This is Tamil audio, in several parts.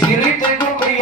சிரித்து கும்பிய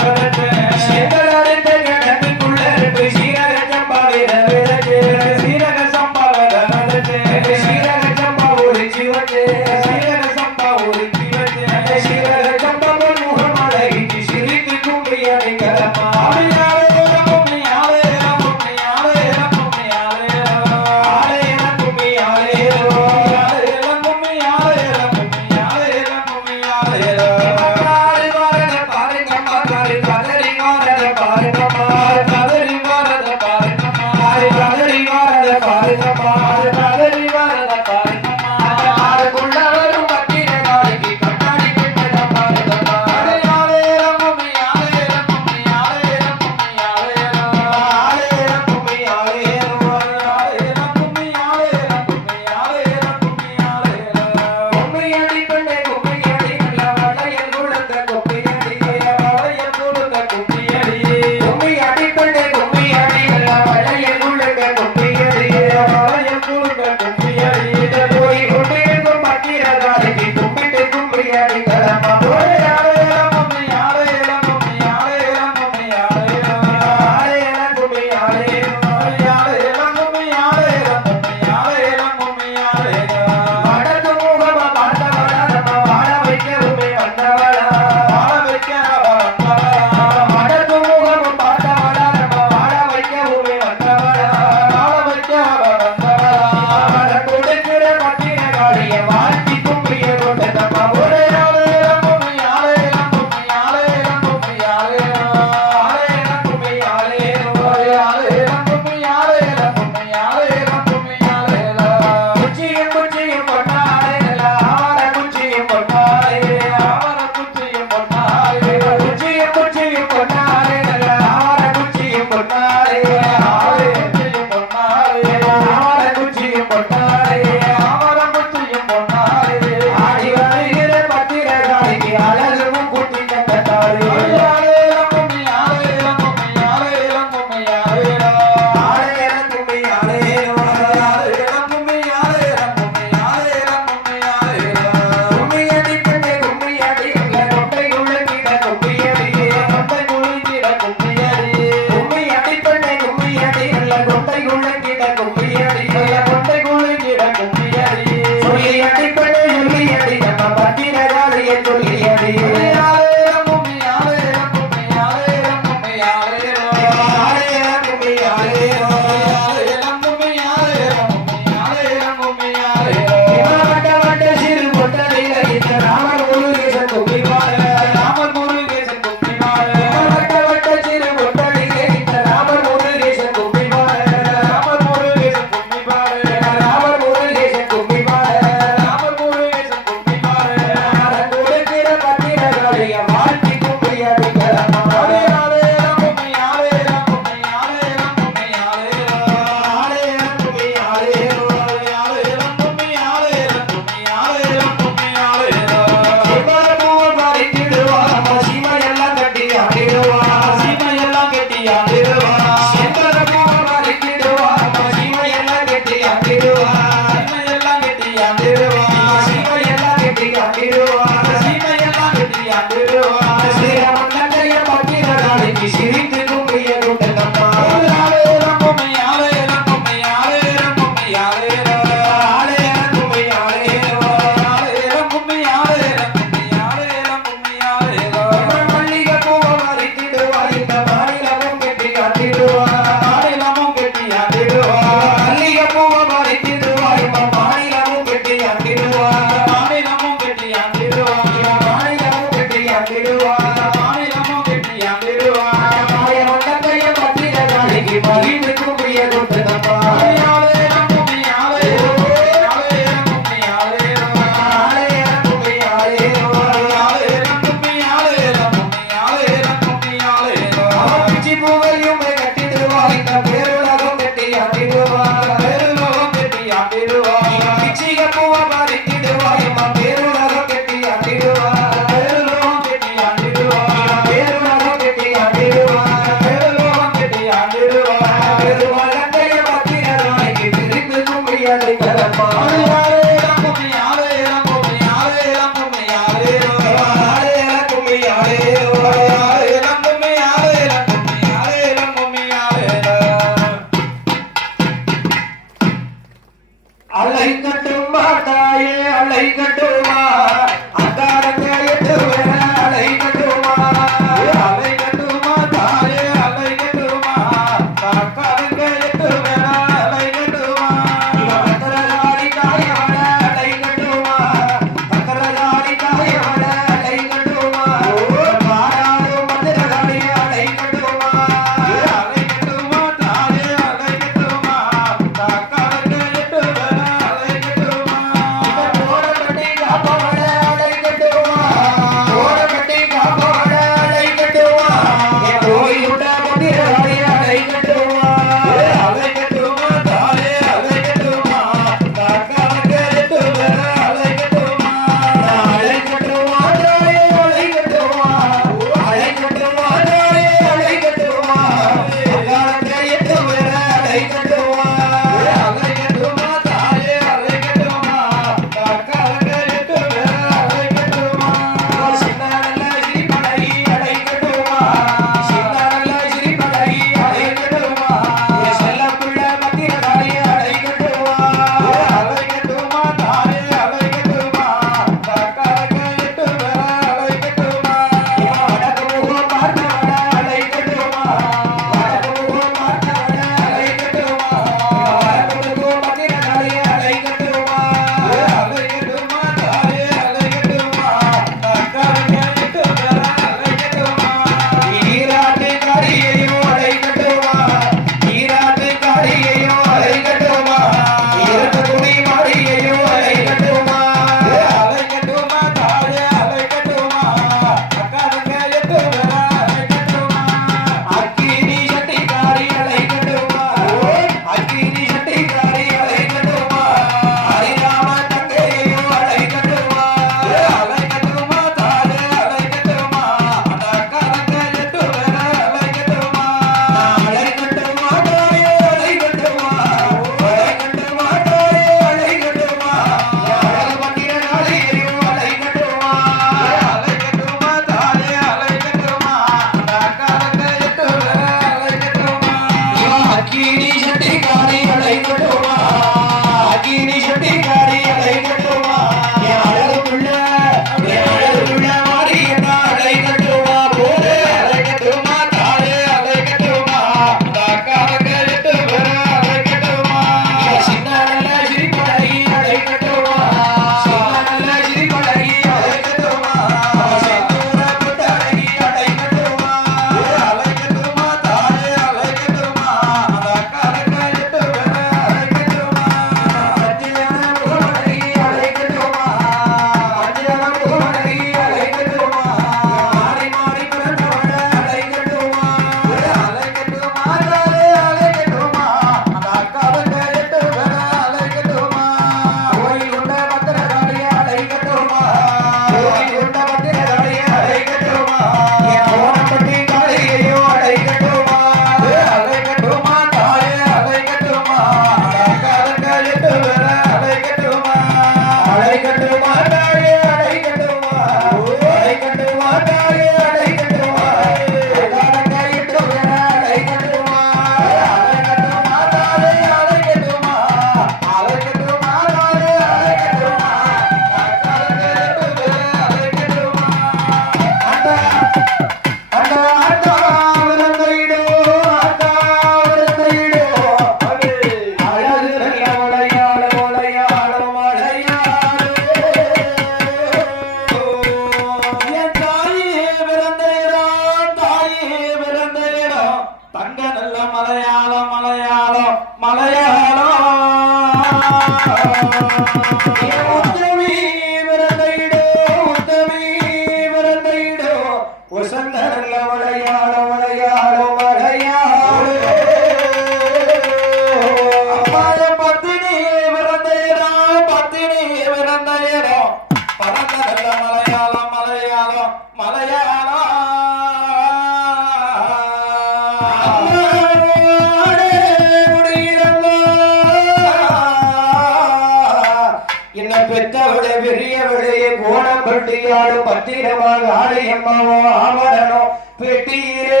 பெற்றவளே பெரியவளே கோணம் பட்டியாடும் பத்திரமாக ஆலயம்மாவோ ஆவரணோ பெட்டியிலே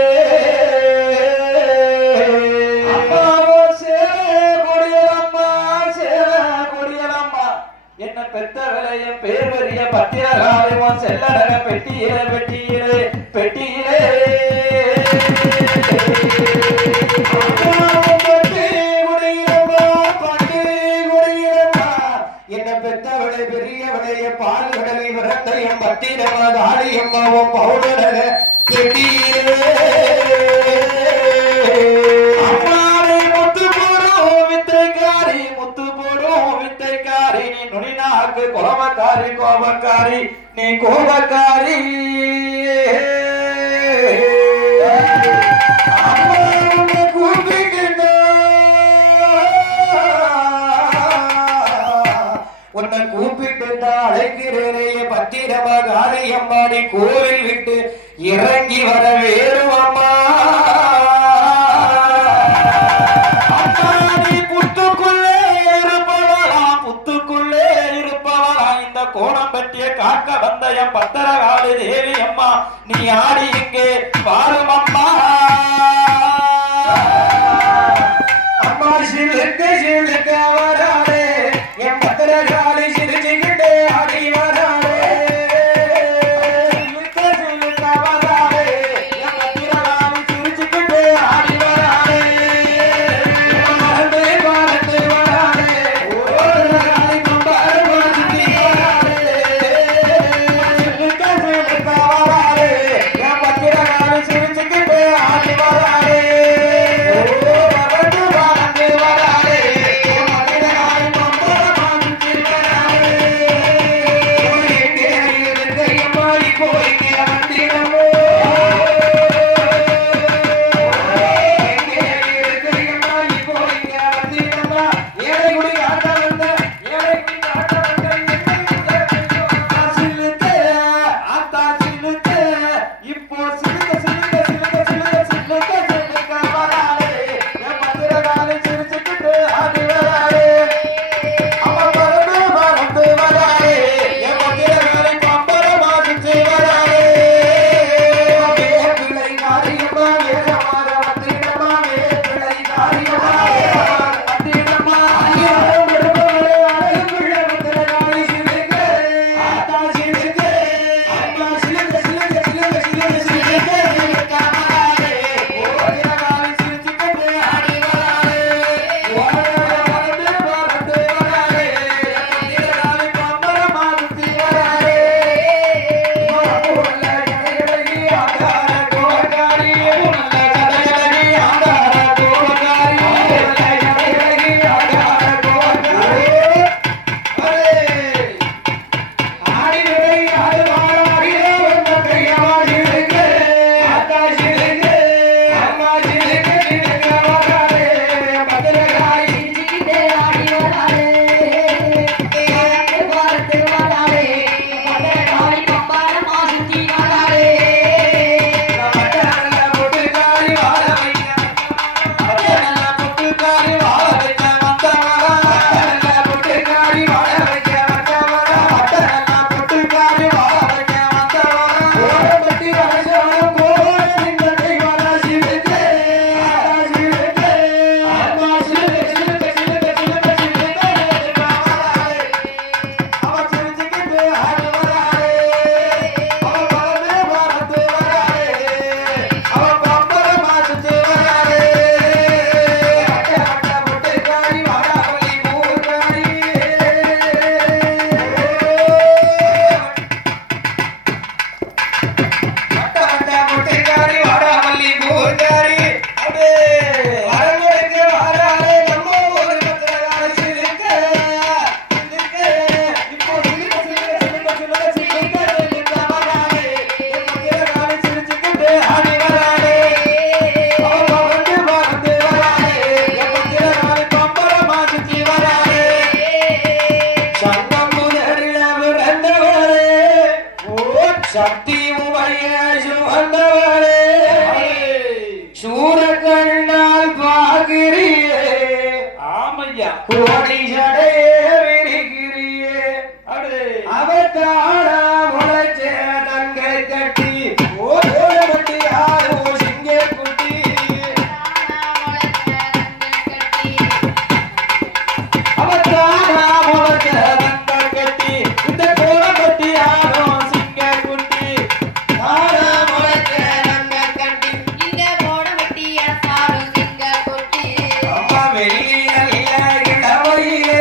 அம்மாவோ கொடியலம்மா என்ன பெற்றவளே என் பேர் பெரிய பத்திரகாலமோ செல்லடக பெட்டியிலே பெட்டியிலே பெட்டியிலே பெற்றவளை பெரியவளை பால்கடலை விரத்தையும் பட்டினமாக ஆடியம்மாவும் பவுடரக பெட்டியிலே அம்மாவை முத்து போடும் வித்தைக்காரி நீ நுனிநாக்கு கோபக்காரி நீ கோபக்காரி உன்னை கூப்பிட்டு அழைக்கிறேனே பத்திரமாக ஆலயம்மாடி கோவில் விட்டு இறங்கி வர வேறும் அம்மா நீ புத்துக்குள்ளே இருப்பவளா இந்த கோணம் பற்றிய காக்க வந்த என் பத்திரகாளி தேவி அம்மா நீ ஆடி இங்கே பாரும் அம்மா அம்மா சிலுக்க வராதே என் பத்திரகாளி சிரிச்சுக்கிட்டே ஆடி வராதே சிலுக்க வராதே என் பத்திரகாளி சிரிச்சுக்கிட்டே ஆடி வராதே பாரத்து வராதே ஒரு காளி கொண்டாடு சுத்தி வராதே சிலுக்க வராதே என் பத்திரகாளி பூஜாரி அரங்கொடுக்க வாராரே நம்ம ஊரு பத்திரகாளி சிலுக்க இப்போ சிலுக்க வராரே பத்திரகாளி சிரிச்சுக்கிட்டு ஆடி வராரே வந்து வராரே பத்திரகாளி பம்பரமா சுத்தி வராரே சங்கம் முதலில் பிறந்தவரே ஓ சக்தி உமைய சுமந்தவரே சூரக்கண்ணால் பாகிரியே ஆமையா கோடி ஜடையே விரிகிரியே அவத்தானா முளைச்ச தங்கை கட்டி ஓடி ஆரோ சிங்க குட்டி அவத்தானா முளைச்ச தங்கை கட்டி இந்த கோலம் கட்டி ஆரோ சிங்க குட்டி தானா முளைச்ச தங்கை கட்டி அம்மா வெளியில இளவையிலே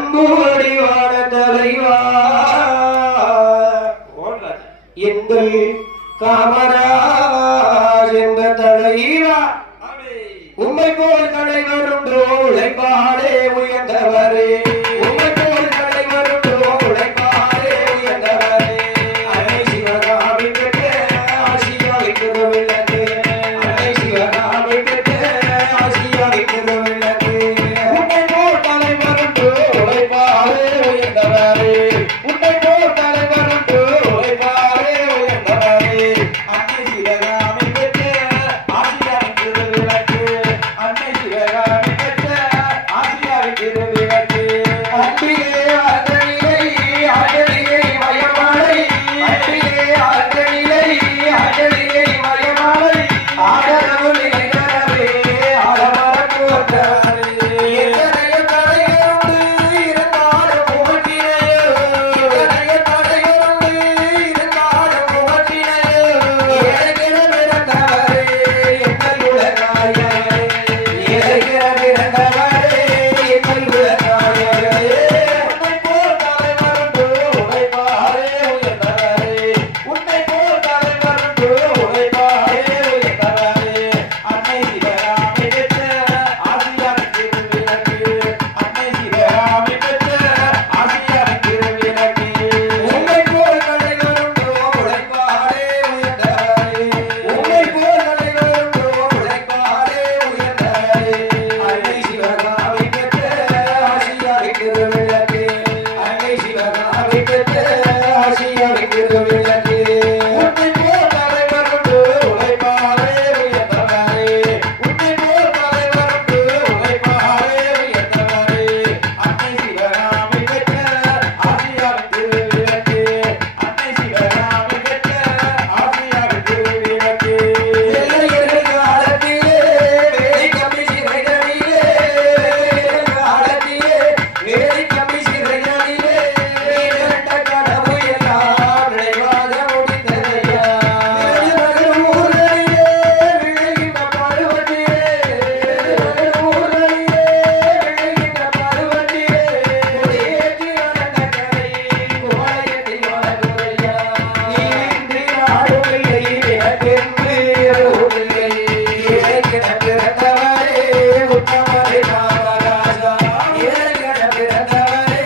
அன்போடி வாழ தலைவா எங்கள் காமராஜ் என்ற தலைவா உம்மை போல் தலைவர் உண்டோ உழைப்பாளே உயர்ந்தவரே உம்மை போல் தலைவர் உண்டோ உழைப்பாளே உயர்ந்தவரே அன்னை சிவகாமி பெற்ற ஆசியாவை திருவிளக்கு அன்னை சிவகாமி பெற்ற ஆசியாவை திருவிளக்கு உம்மை போல் தலைவர் உண்டோ உழைப்பாளே உயர்ந்தவரே உம்மை போல் தலைவர் உண்டோ உழைப்பாளே உயர்ந்தவரே அன்னை சிவகாமி பெற்ற ஆசியாவை திருவிளக்கு அன்னை சிவகாமி பெற்ற ஆசியாவை திருவிளக்கு அன்பிலே ஆற்றலிலே ஆற்றலிலே மயமாலை அன்பிலே ஆற்றலிலே ஆற்றலிலே மயமாலை ஆடரவு நிலையரவே ஆடமர போற்றவரே எத்தனைய தடைகளுண்டு இருந்தாலும் புகழ்ச்சினையோ எத்தனைய தடைகளுண்டு இருந்தாலும் புகழ்ச்சினையோ ஏழைகிற பிறந்தவரே எங்கள் உலகாயரே ஏழைகிற பிறந்தவரே எங்கள் உலகாயரே உன்னை போல் தலைவருண்டு உழைப்பாரே உயர்ந்தவரே உன்னை போல் தலைவருண்டு உழைப்பாரே உயர்ந்தவரே அன்னை சிவகாமி பெற்ற ஆசியாவின் திருவிளக்கு அன்னை சிவகாமி பெற்ற ஆசியாவின் திருவிளக்கு உன்னை போல் தலைவருண்டு உழைப்பாரே உயர்ந்தவரே உன்னை போல் தலைவருண்டு உழைப்பாரே உயர்ந்தவரே அன்னை சிவகாமி பெற்ற ஆசியாவின் திருவிளக்கு அன்னை சிவகாமி பெற்ற ஆசியாவின் திருவிளக்கு உன்னை போல் தலைவருண்டு உழைப்பாரே உயர்ந்தவரே உன்னை போல் தலைவருண்டு உழைப்பாரே உயர்ந்தவரே அன்னை சிவகாமி பெற்ற ஆசியாவின் திருவிளக்கு அன்னை சிவகாமி பெற்ற ஆசியாவின் திருவிளக்கு வெள்ளையர்கள் காலத்திலே வேலை கம்பி சிறைகளிலே வெள்ளையர்கள் காலத்திலே வேலை கம்பி சிறைகளிலே நீண்ட கனவு எல்லாம் நிறைவாக முடிந்ததையா நகர் ஊர்களிலே விளைகின்ற பருவத்திலே நகர் ஊர்களிலே விளைகின்ற பருவத்திலே கொடியேற்றி வளர்ந்த கரை குவளையத்தில் வளர்ந்ததையா நீரின்றி நாடுமில்லை எனக்கென்று எதுவுமில்லை ஏழைக்கென பிறந்தவரே உத்தமரை காமராஜா ஏழைக்கென பிறந்தவரே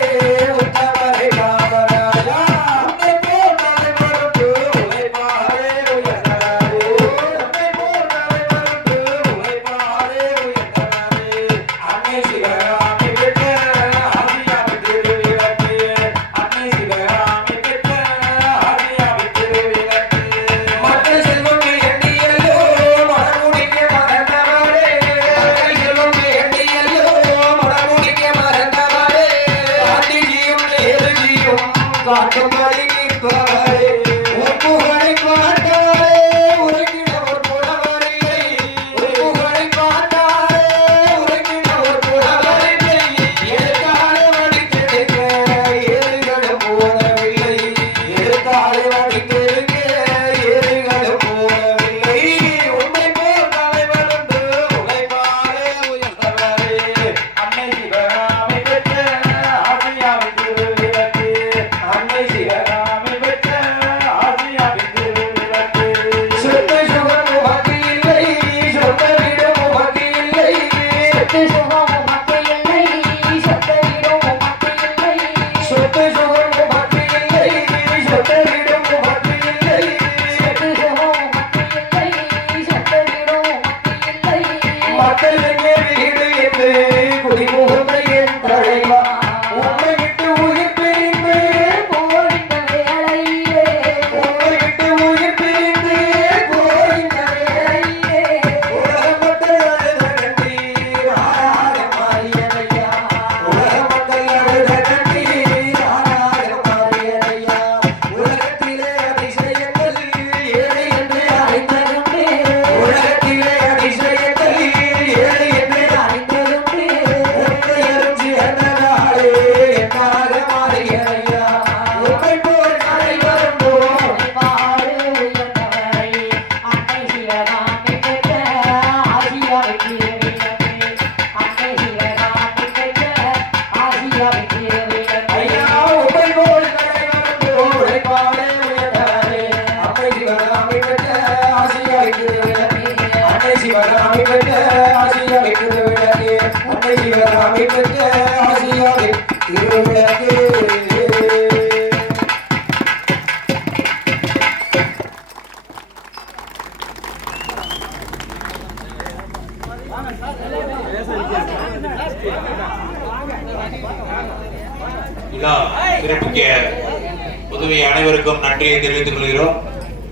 உத்தமரை காமராஜா உன்னை போல் தலைவருண்டு உழைப்பாரே உயர்ந்தவரே உன்னை போல் தலைவருண்டு உழைப்பாரே உயர்ந்தவரே அன்னை சிவகாமி பெற்ற ஆசியாவின் திருவிளக்கு அன்னை சிவகாமி பெற்ற ஆசியாவின் திருவிளக்கு மற்ற செல்வம் எண்ணியல்லோ மனமுடிக்க மறந்தவரே மற்ற செல்வம் எண்ணியல்லோ மனமுடிக்க மறந்தவரே காந்திஜியும் நேருஜியும் காட்டும்படி நிற்பவரே உன் புகழை பார்த்தாலே உரைக்கிட ஒரு புலவரில்லை உன் புகழை பார்த்தாலே உரைக்கிட ஒரு புலவரில்லை எதுக்காக வடித்தெடுக்க ஏறுகளும் போனவில்லை எதுக்காக வடித்தெடுக்க ஏறுகளும் போனவில்லை உன்னை போல் தலைவருண்டு உழைப்பாரே உயர்ந்தவரே அன்னை சிவகாமி பெற்ற ஆசியாவின் திருவிளக்கு அன்னை சிவகாமி பெற்ற ஆசியாவே திருவிளக்கு விழா சிறப்பிக்க உதவி அனைவருக்கும் நன்றியை தெரிவித்துக் கொள்கிறோம்.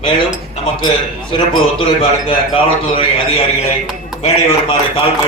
மேலும் நமக்கு சிறப்பு ஒத்துழைப்பு அளித்த காவல்துறை அதிகாரிகளை மேடை வருமாறு தாழ்மை